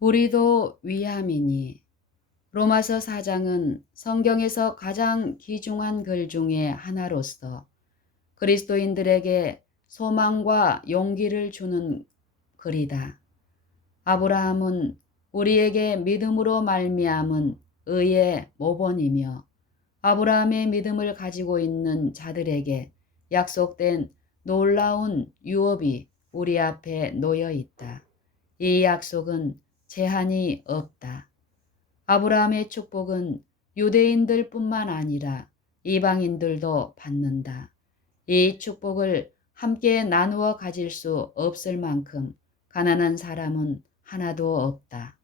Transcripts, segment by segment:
우리도 위함이니. 로마서 4장은 성경에서 가장 귀중한 글 중에 하나로서 그리스도인들에게 소망과 용기를 주는 글이다. 아브라함은 우리에게 믿음으로 말미암은 의의 모본이며 아브라함의 믿음을 가지고 있는 자들에게 약속된 놀라운 유업이 우리 앞에 놓여 있다. 이 약속은 제한이 없다. 아브라함의 축복은 유대인들뿐만 아니라 이방인들도 받는다. 이 축복을 함께 나누어 가질 수 없을 만큼 가난한 사람은 하나도 없다.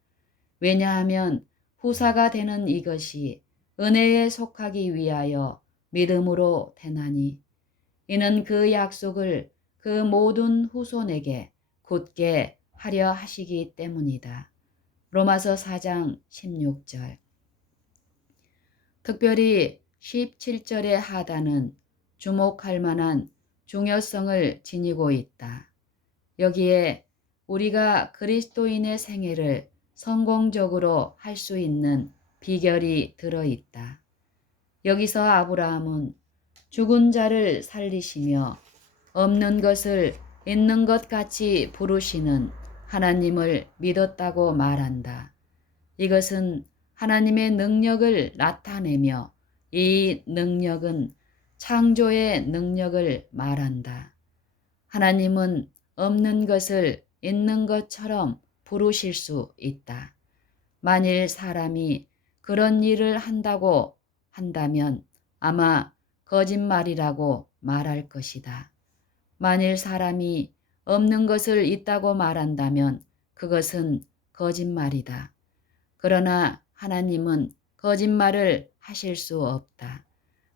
왜냐하면 후사가 되는 이것이 은혜에 속하기 위하여 믿음으로 되나니 이는 그 약속을 그 모든 후손에게 굳게 하려 하시기 때문이다. 로마서 4장 16절. 특별히 17절의 하단은 주목할 만한 중요성을 지니고 있다. 여기에 우리가 그리스도인의 생애를 성공적으로 할 수 있는 비결이 들어있다. 여기서 아브라함은 죽은 자를 살리시며 없는 것을 있는 것 같이 부르시는 하나님을 믿었다고 말한다. 이것은 하나님의 능력을 나타내며 이 능력은 창조의 능력을 말한다. 하나님은 없는 것을 있는 것처럼 부르실 수 있다. 만일 사람이 그런 일을 한다고 한다면 아마 거짓말이라고 말할 것이다. 만일 사람이 없는 것을 있다고 말한다면 그것은 거짓말이다. 그러나 하나님은 거짓말을 하실 수 없다.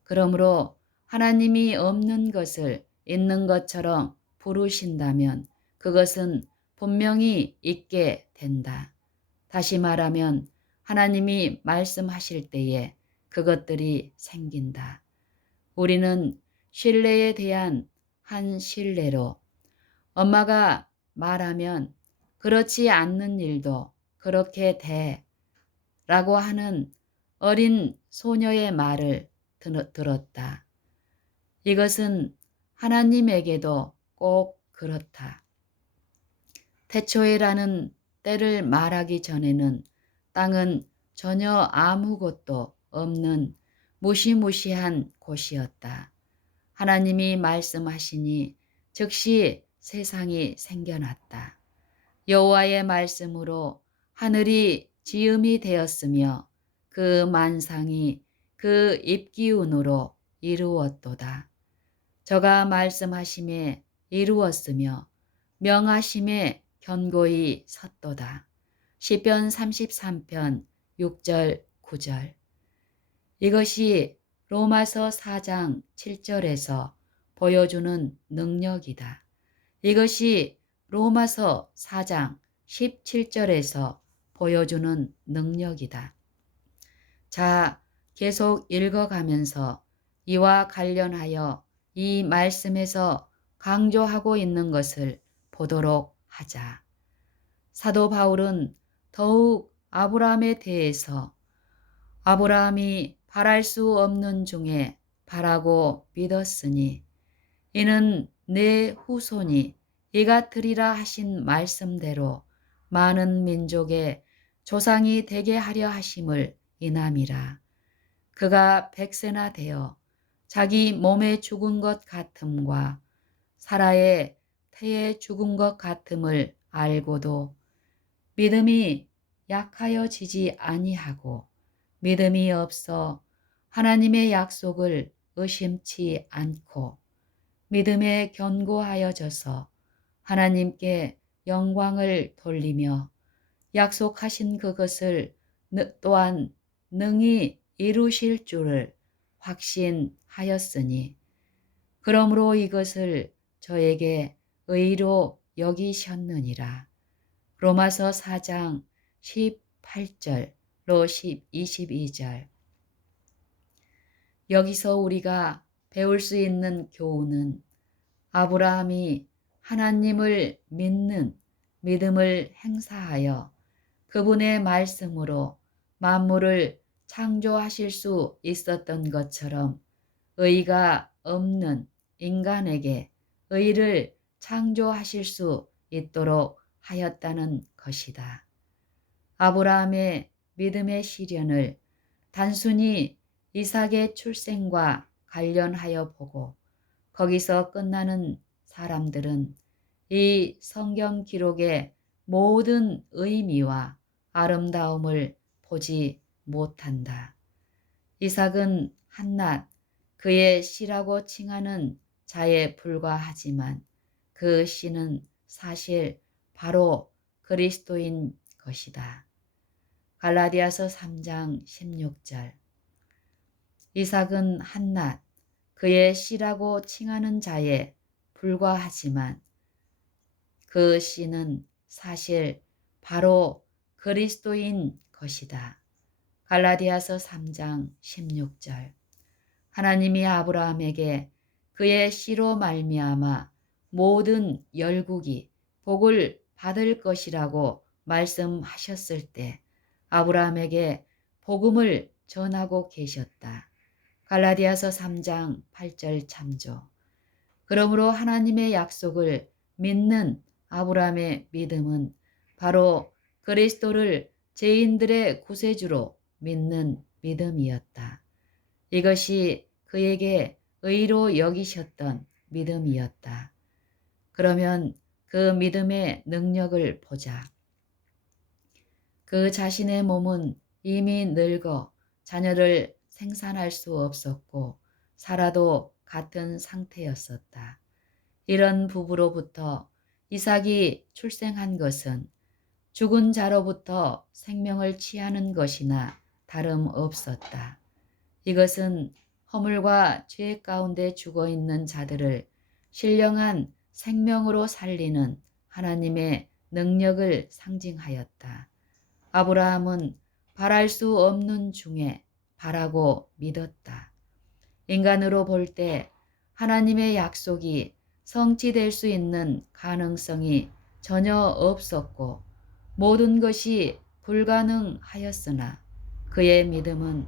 그러므로 하나님이 없는 것을 있는 것처럼 부르신다면 그것은 분명히 있게 된다. 다시 말하면 하나님이 말씀하실 때에 그것들이 생긴다. 우리는 신뢰에 대한 한 신뢰로 엄마가 말하면 그렇지 않는 일도 그렇게 돼 라고 하는 어린 소녀의 말을 들었다. 이것은 하나님에게도 꼭 그렇다. 태초에라는 때를 말하기 전에는 땅은 전혀 아무것도 없는 무시무시한 곳이었다. 하나님이 말씀하시니 즉시 세상이 생겨났다. 여호와의 말씀으로 하늘이 지음이 되었으며 그 만상이 그 입기운으로 이루었도다. 저가 말씀하심에 이루었으며 명하심에 견고히 섰도다. 시편 33편 6절 9절. 이것이 로마서 4장 7절에서 보여주는 능력이다. 이것이 로마서 4장 17절에서 보여주는 능력이다. 자, 계속 읽어가면서 이와 관련하여 이 말씀에서 강조하고 있는 것을 보도록 하자. 사도 바울은 더욱 아브라함에 대해서 아브라함이 바랄 수 없는 중에 바라고 믿었으니 이는 내 후손이 이같으리라 하신 말씀대로 많은 민족의 조상이 되게 하려 하심을 인함이라. 그가 100세나 되어 자기 몸에 죽은 것 같음과 사라의 태에 죽은 것 같음을 알고도 믿음이 약하여지지 아니하고 믿음이 없어 하나님의 약속을 의심치 않고 믿음에 견고하여져서 하나님께 영광을 돌리며 약속하신 그것을 또한 능히 이루실 줄을 확신하였으니 그러므로 이것을 저에게 의로 여기셨느니라. 로마서 4장 18절로 22절. 여기서 우리가 배울 수 있는 교훈은 아브라함이 하나님을 믿는 믿음을 행사하여 그분의 말씀으로 만물을 창조하실 수 있었던 것처럼 의가 없는 인간에게 의를 창조하실 수 있도록 하였다는 것이다. 아브라함의 믿음의 시련을 단순히 이삭의 출생과 관련하여 보고 거기서 끝나는 사람들은 이 성경 기록의 모든 의미와 아름다움을 보지 못한다. 이삭은 한낱 그의 씨라고 칭하는 자에 불과하지만 그 씨는 사실 바로 그리스도인 것이다. 갈라디아서 3장 16절. 이삭은 한낱 그의 씨라고 칭하는 자에 불과하지만 그 씨는 사실 바로 그리스도인 것이다. 갈라디아서 3장 16절. 하나님이 아브라함에게 그의 씨로 말미암아 모든 열국이 복을 받을 것이라고 말씀하셨을 때 아브라함에게 복음을 전하고 계셨다. 갈라디아서 3장 8절 참조. 그러므로 하나님의 약속을 믿는 아브라함의 믿음은 바로 그리스도를 죄인들의 구세주로 믿는 믿음이었다. 이것이 그에게 의로 여기셨던 믿음이었다. 그러면 그 믿음의 능력을 보자. 그 자신의 몸은 이미 늙어 자녀를 생산할 수 없었고 살아도 같은 상태였었다. 이런 부부로부터 이삭이 출생한 것은 죽은 자로부터 생명을 취하는 것이나 다름없었다. 이것은 허물과 죄 가운데 죽어있는 자들을 신령한 생명으로 살리는 하나님의 능력을 상징하였다. 아브라함은 바랄 수 없는 중에 바라고 믿었다. 인간으로 볼 때 하나님의 약속이 성취될 수 있는 가능성이 전혀 없었고 모든 것이 불가능하였으나 그의 믿음은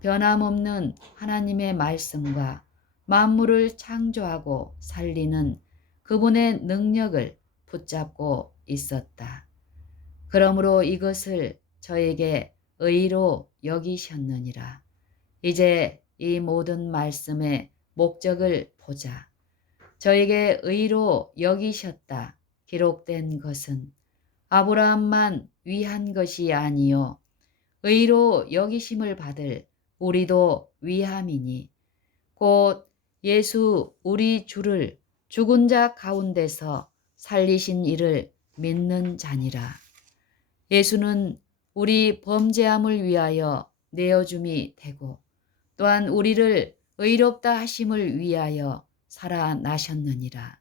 변함없는 하나님의 말씀과 만물을 창조하고 살리는 그분의 능력을 붙잡고 있었다. 그러므로 이것을 저에게 의로 여기셨느니라. 이제 이 모든 말씀의 목적을 보자. 저에게 의로 여기셨다 기록된 것은 아브라함만 위한 것이 아니요 의로 여기심을 받을 우리도 위함이니 곧 예수 우리 주를 죽은 자 가운데서 살리신 이를 믿는 자니라. 예수는 우리 범죄함을 위하여 내어줌이 되고 또한 우리를 의롭다 하심을 위하여 살아나셨느니라.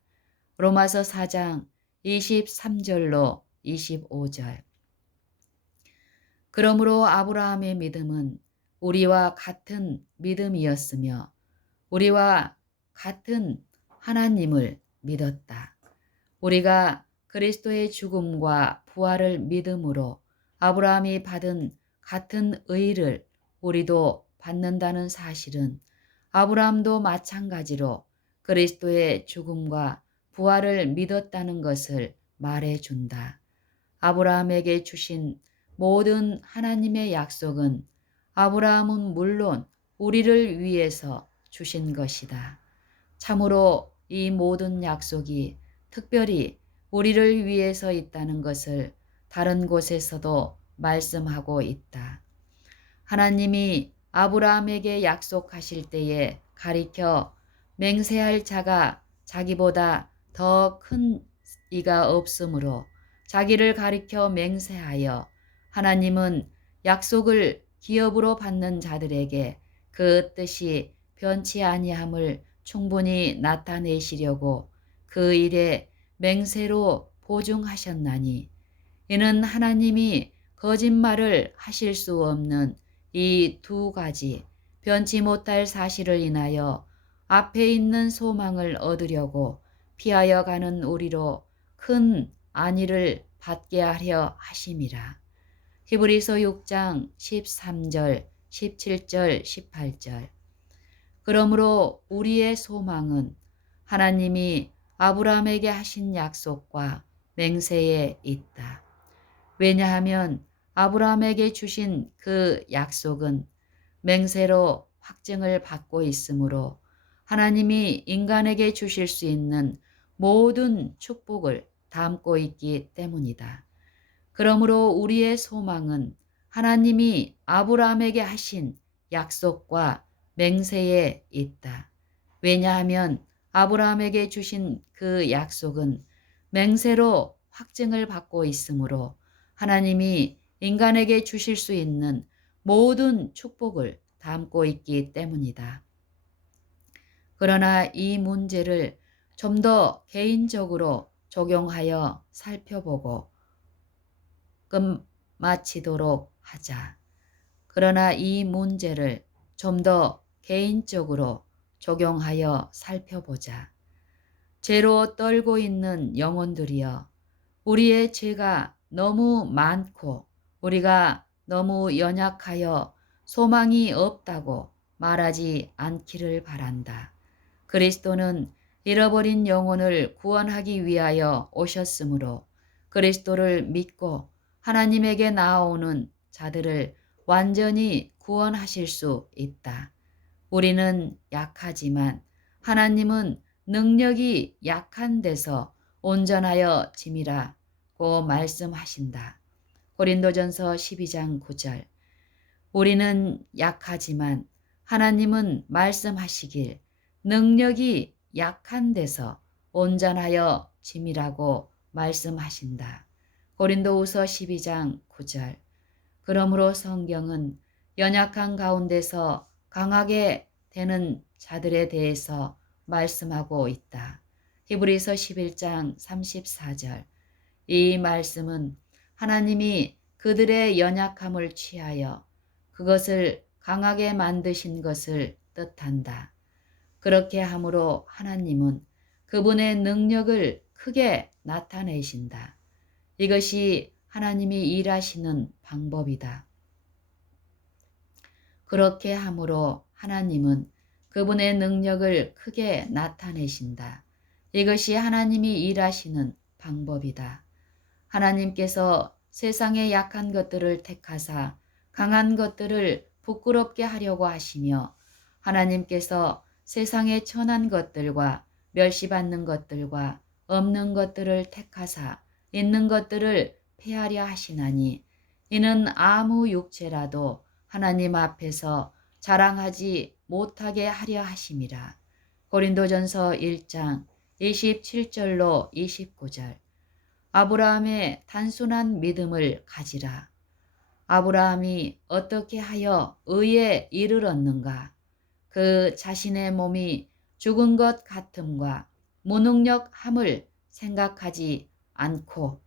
로마서 4장 23절로 25절. 그러므로 아브라함의 믿음은 우리와 같은 믿음이었으며 우리와 같은 하나님을 믿었다. 우리가 그리스도의 죽음과 부활을 믿음으로 아브라함이 받은 같은 의를 우리도 받는다는 사실은 아브라함도 마찬가지로 그리스도의 죽음과 부활을 믿었다는 것을 말해준다. 아브라함에게 주신 모든 하나님의 약속은 아브라함은 물론 우리를 위해서 주신 것이다. 참으로 이 모든 약속이 특별히 우리를 위해서 있다는 것을 다른 곳에서도 말씀하고 있다. 하나님이 아브라함에게 약속하실 때에 가리켜 맹세할 자가 자기보다 더 큰 이가 없으므로 자기를 가리켜 맹세하여 하나님은 약속을 기업으로 받는 자들에게 그 뜻이 변치 아니함을 충분히 나타내시려고 그 일에 맹세로 보증하셨나니 이는 하나님이 거짓말을 하실 수 없는 이 두 가지 변치 못할 사실을 인하여 앞에 있는 소망을 얻으려고 피하여 가는 우리로 큰 안위를 받게 하려 하심이라. 히브리서 6장 13절, 17절, 18절. 그러므로 우리의 소망은 하나님이 아브라함에게 하신 약속과 맹세에 있다. 왜냐하면 아브라함에게 주신 그 약속은 맹세로 확증을 받고 있으므로 하나님이 인간에게 주실 수 있는 모든 축복을 담고 있기 때문이다. 그러므로 우리의 소망은 하나님이 아브라함에게 하신 약속과 맹세에 있다. 왜냐하면 아브라함에게 주신 그 약속은 맹세로 확증을 받고 있으므로 하나님이 인간에게 주실 수 있는 모든 축복을 담고 있기 때문이다. 그러나 이 문제를 좀 더 개인적으로 적용하여 살펴보고 끝마치도록 하자. 그러나 이 문제를 좀 더 개인적으로 적용하여 살펴보자. 죄로 떨고 있는 영혼들이여, 우리의 죄가 너무 많고 우리가 너무 연약하여 소망이 없다고 말하지 않기를 바란다. 그리스도는 잃어버린 영혼을 구원하기 위하여 오셨으므로 그리스도를 믿고 하나님에게 나아오는 자들을 완전히 구원하실 수 있다. 우리는 약하지만 하나님은 능력이 약한 데서 온전하여 짐이라고 말씀하신다. 고린도전서 12장 9절. 우리는 약하지만 하나님은 말씀하시길 능력이 약한 데서 온전하여 짐이라고 말씀하신다. 고린도후서 12장 9절. 그러므로 성경은 연약한 가운데서 강하게 되는 자들에 대해서 말씀하고 있다. 히브리서 11장 34절. 이 말씀은 하나님이 그들의 연약함을 취하여 그것을 강하게 만드신 것을 뜻한다. 그렇게 함으로 하나님은 그분의 능력을 크게 나타내신다. 이것이 하나님이 일하시는 방법이다. 그렇게 함으로 하나님은 그분의 능력을 크게 나타내신다. 이것이 하나님이 일하시는 방법이다. 하나님께서 세상의 약한 것들을 택하사 강한 것들을 부끄럽게 하려고 하시며 하나님께서 세상의 천한 것들과 멸시받는 것들과 없는 것들을 택하사 있는 것들을 폐하려 하시나니 이는 아무 육체라도 하나님 앞에서 자랑하지 못하게 하려 하심이라. 고린도전서 1장 27절로 29절. 아브라함의 단순한 믿음을 가지라. 아브라함이 어떻게 하여 의에 이르렀는가? 그 자신의 몸이 죽은 것 같음과 무능력함을 생각하지 않고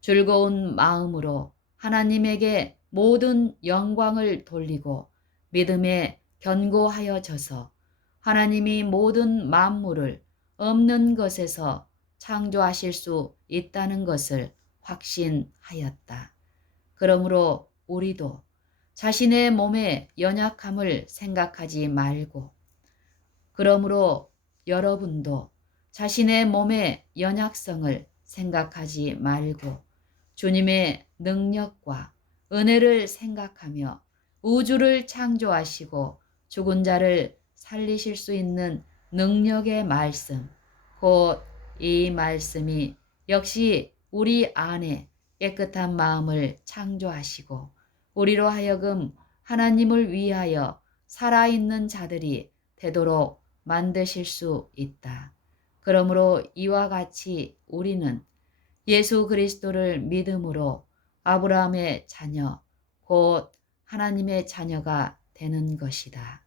즐거운 마음으로 하나님에게 모든 영광을 돌리고 믿음에 견고하여져서 하나님이 모든 만물을 없는 것에서 창조하실 수 있다는 것을 확신하였다. 그러므로 우리도 자신의 몸의 연약함을 생각하지 말고, 그러므로 여러분도 자신의 몸의 연약성을 생각하지 말고 주님의 능력과 은혜를 생각하며 우주를 창조하시고 죽은 자를 살리실 수 있는 능력의 말씀, 곧 이 말씀이 역시 우리 안에 깨끗한 마음을 창조하시고 우리로 하여금 하나님을 위하여 살아있는 자들이 되도록 만드실 수 있다. 그러므로 이와 같이 우리는 예수 그리스도를 믿음으로 아브라함의 자녀, 곧 하나님의 자녀가 되는 것이다.